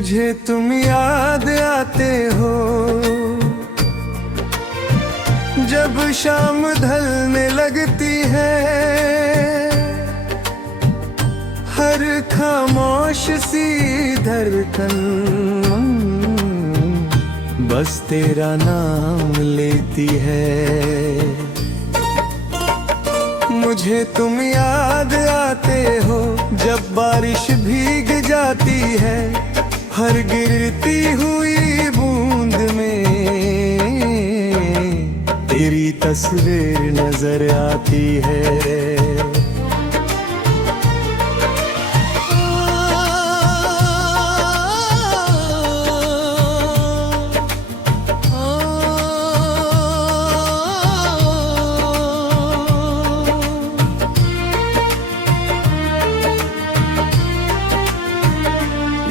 मुझे तुम याद आते हो जब शाम ढलने लगती है। हर खामोश सी धड़कन बस तेरा नाम लेती है। मुझे तुम याद आते हो जब बारिश भीग जाती है। हर गिरती हुई बूंद में तेरी तस्वीर नजर आती है।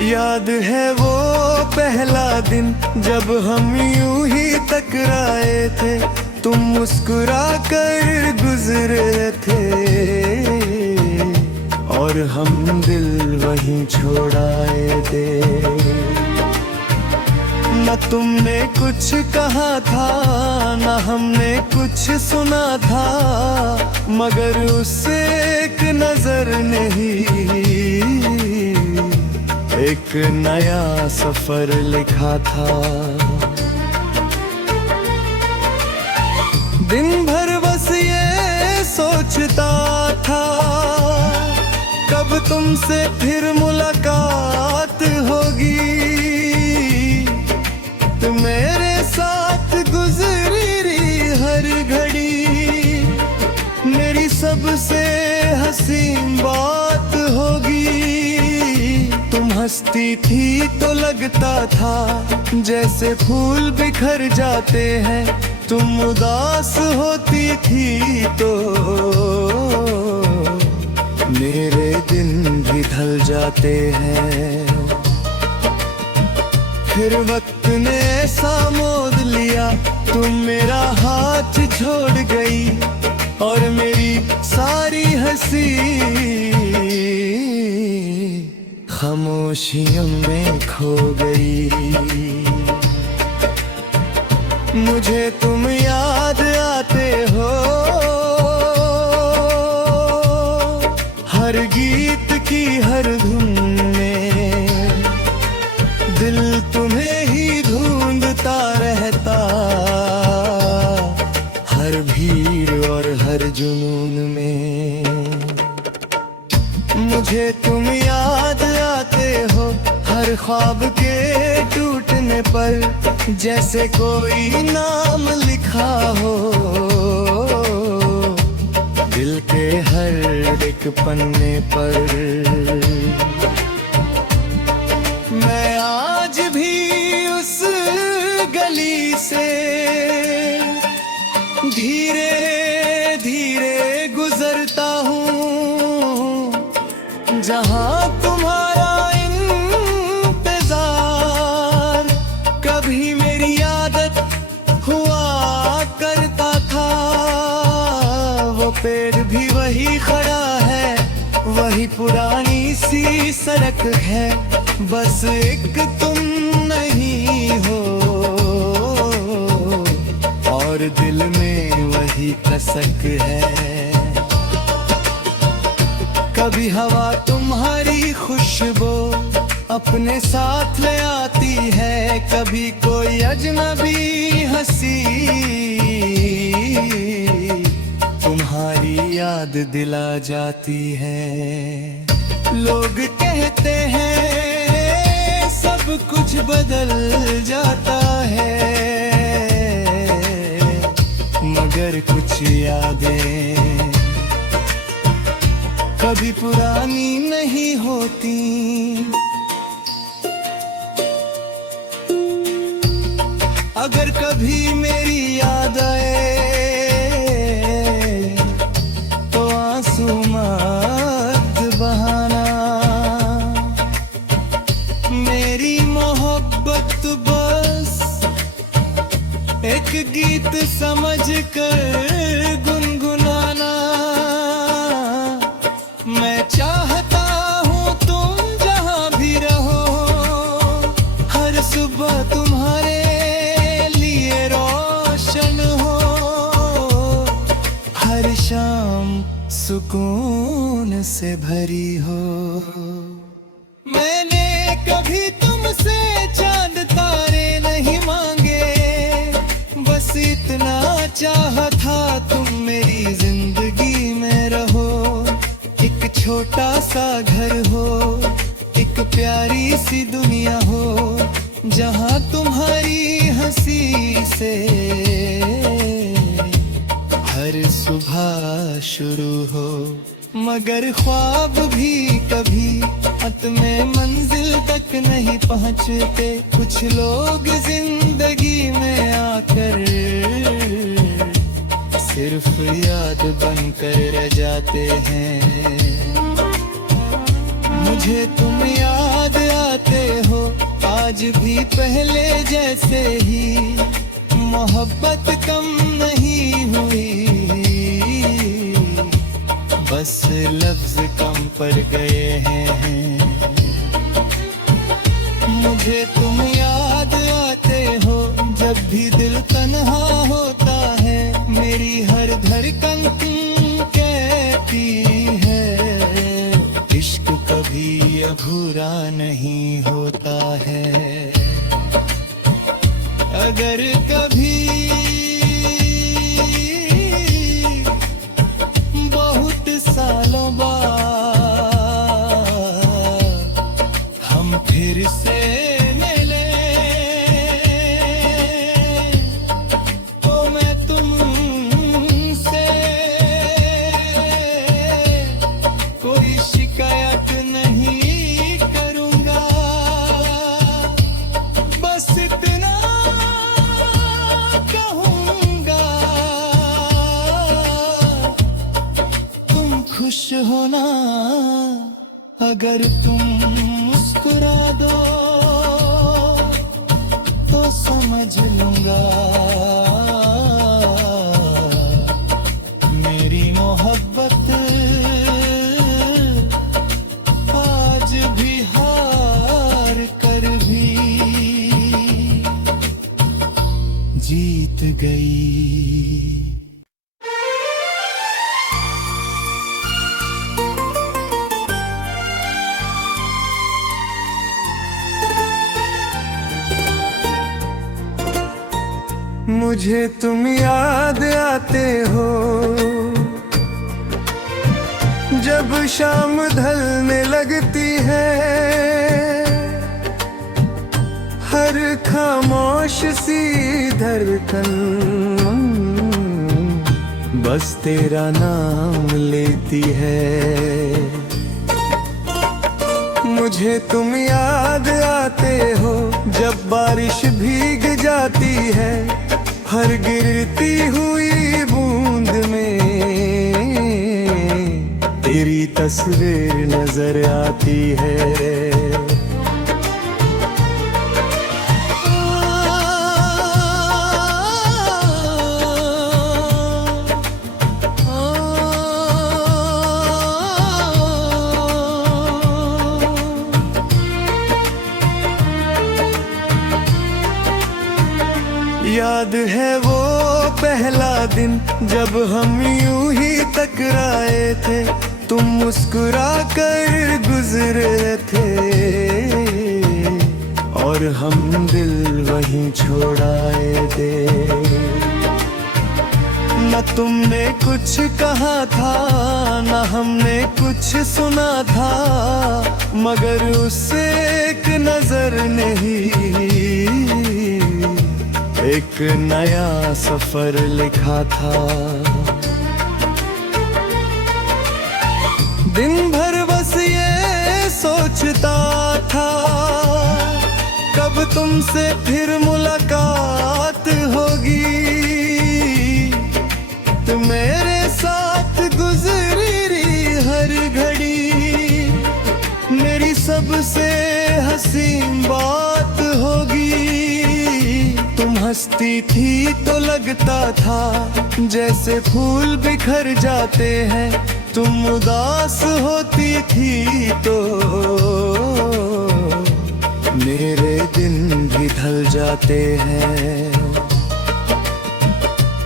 याद है वो पहला दिन जब हम यूं ही टकराए थे। तुम मुस्कुरा कर गुजरे थे और हम दिल वहीं छोड़ाए थे। न तुमने कुछ कहा था न हमने कुछ सुना था, मगर उससे एक नजर नहीं एक नया सफर लिखा था। दिन भर बस ये सोचता था कब तुमसे फिर मुलाकात होगी। तुम मेरे साथ गुजरी हर घड़ी मेरी सबसे हसीन बात होगी। तुम हंसती थी तो लगता था जैसे फूल बिखर जाते हैं। तुम उदास होती थी तो मेरे दिन भी ढल जाते हैं। फिर वक्त ने ऐसा मोड़ लिया, तुम मेरा हाथ छोड़ गई और मेरी सारी हंसी खामोशियों में खो गई। मुझे तुम याद आते हो हर गीत की हर धुन में। दिल तुम्हें ही ढूंढता रहता हर भीड़ और हर जुनून में। मुझे तुम याद आते हो हर ख्वाब के टूटने पर, जैसे कोई नाम लिखा हो दिल के हर एक पन्ने पर। मैं आज भी उस गली से धीरे धीरे गुजरता हूँ जहाँ तुम्हारा इंतजार कभी मेरी आदत हुआ करता था। वो पेड़ भी वही खड़ा है, वही पुरानी सी सड़क है, बस एक तुम नहीं हो और दिल में वही कसक है। कभी हवा तुम्हारी खुशबू अपने साथ ले आती है, कभी कोई अजनबी हंसी तुम्हारी याद दिला जाती है। लोग कहते हैं सब कुछ बदल जाता है, मगर कुछ यादें कभी पुरानी नहीं होती। अगर कभी मेरी याद आए तो आंसू मत बहाना। मेरी मोहब्बत बस एक गीत समझ कर गुनगुनाना। मैं चाहता हूँ तुम जहाँ भी रहो तुम्हारे लिए रोशन हो, हर शाम सुकून से भरी हो। मैंने कभी तुमसे चांद तारे नहीं मांगे, बस इतना चाहा था तुम मेरी जिंदगी में रहो। एक छोटा सा घर हो, एक प्यारी सी दुनिया हो, जहां तुम्हारी हंसी से हर सुबह शुरू हो। मगर ख्वाब भी कभी अंत में मंजिल तक नहीं पहुंचते। कुछ लोग जिंदगी में आकर सिर्फ याद बनकर रह जाते हैं। मुझे तुम याद आते हो आज भी पहले जैसे ही, मोहब्बत कम नहीं हुई, बस लफ्ज कम पड़ गए हैं। मुझे तुम याद आते हो जब भी दिल तन्हा होता है। मेरी हर धड़कन कहती है इश्क कभी अधूरा नहीं होता है। अगर कभी बहुत सालों बाद हम फिर से मिले, तो मैं तुमसे कोई शिकायत नहीं करूंगा। बस इतना कहूंगा, तुम खुश होना। अगर तुम मुस्कुरा दो तो समझ लूंगा मेरी मोहब्बत आज भी हार कर भी जीत गई। मुझे तुम याद आते हो जब शाम ढलने लगती है। हर खामोश सी धड़कन बस तेरा नाम लेती है। मुझे तुम याद आते हो जब बारिश भीग जाती है। हर गिरती हुई बूंद में तेरी तस्वीर नजर आती है। याद है वो पहला दिन जब हम यूं ही टकराए थे। तुम मुस्कुरा कर गुजरे थे और हम दिल वहीं छोड़ाए थे। न तुमने कुछ कहा था न हमने कुछ सुना था, मगर उससे एक नजर नहीं एक नया सफर लिखा था। दिन भर बस ये सोचता था कब तुमसे फिर मुलाकात होगी। तुम मेरे साथ गुजरी हर घड़ी मेरी सबसे हसीन बात होगी। तुम हंसती थी तो लगता था जैसे फूल बिखर जाते हैं। तुम उदास होती थी तो मेरे दिन भी ढल जाते हैं।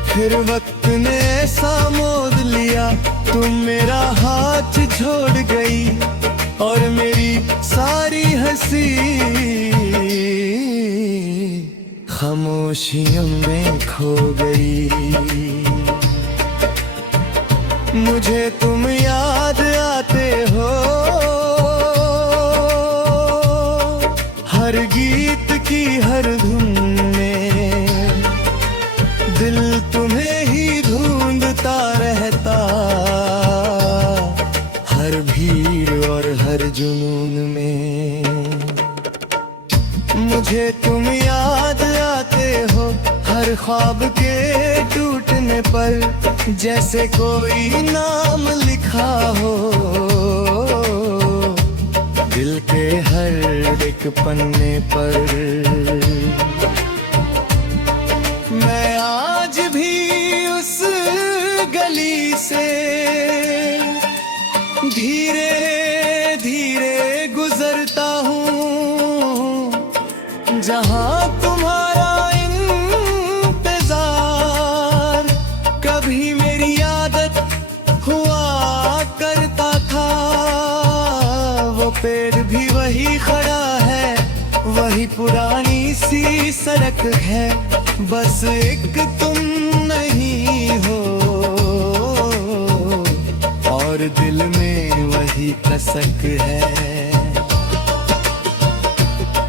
फिर वक्त ने ऐसा मोद लिया, तुम मेरा हाथ छोड़ गई और मेरी सारी हंसी खामोशियों में खो गई। मुझे तुम याद आते हो, हर गीत की हर धुन में दिल तुम्हें ही ढूंढता रहता, हर भीड़ और हर जुनून में। मुझे तुम याद आते हो, हर ख्वाब के टूटने पर जैसे कोई नाम लिखा हो दिल के हर एक पन्ने पर। मैं आज भी उस गली से धीरे धीरे गुजरता हूँ, जहाँ तुम्हारा इंतजार कभी मेरी आदत हुआ करता था। वो पेड़ भी वही खड़ा है, वही पुरानी सी सड़क है, बस एक तुम नहीं हो और दिल में वही कसक है।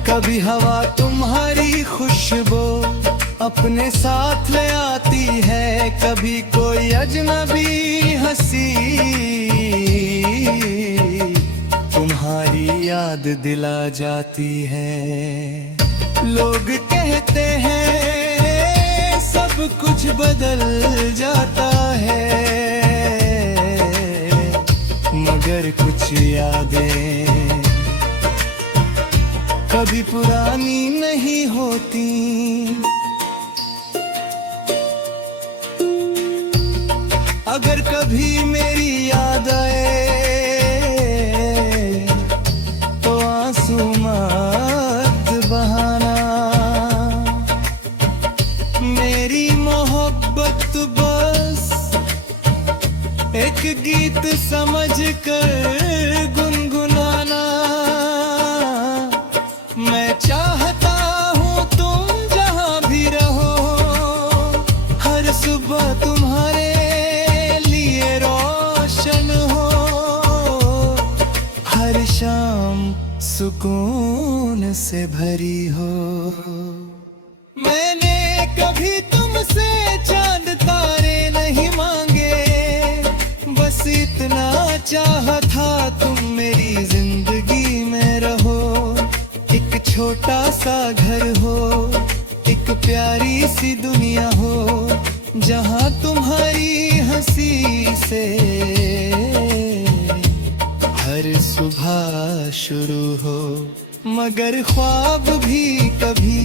कभी हवा तुम्हारी खुशबू अपने साथ ले आती है, कभी कोई अजनबी हंसी तुम्हारी याद दिला जाती है। लोग कहते हैं सब कुछ बदल जाता है, मगर कुछ यादें कभी पुरानी नहीं होती। अगर कभी मेरी याद आए तो आंसू मत बहाना, मेरी मोहब्बत बस एक गीत समझ कर गुनगुनाना। मैं चाहता हूँ तुम जहाँ भी रहो, हर सुबह तुम्हारे लिए रोशन हो, हर शाम सुकून से भरी हो। मैंने कभी तुमसे चांद तारे नहीं मांगे, बस इतना चाहा था तुम मेरी जिंदगी में रहो। एक छोटा सा घर हो, एक प्यारी सी दुनिया हो, जहाँ तुम्हारी हंसी से हर सुबह शुरू हो। मगर ख्वाब भी कभी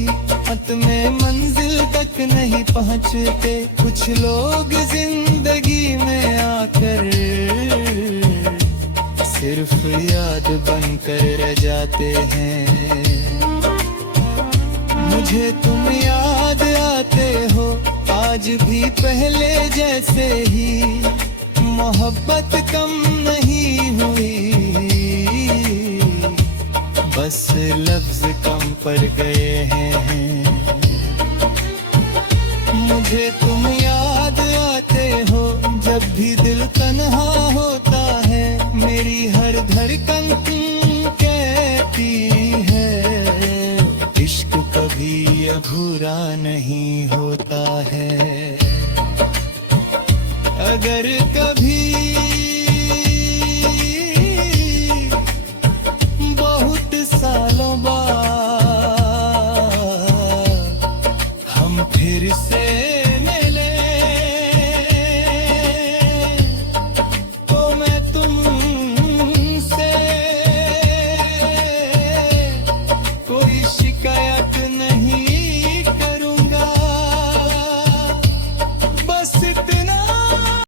अंत में मंजिल तक नहीं पहुँचते, कुछ लोग जिंदगी में आकर सिर्फ याद बनकर रह जाते हैं। मुझे तुम याद आते हो आज भी पहले जैसे ही, मोहब्बत कम नहीं हुई, बस लफ्ज कम पड़ गए हैं। मुझे तुम याद आते हो जब भी दिल तन्हा होता है, मेरी हर धड़कन कहती है इश्क कभी अधूरा नहीं होता है। अगर कभी बहुत सालों बाद हम फिर से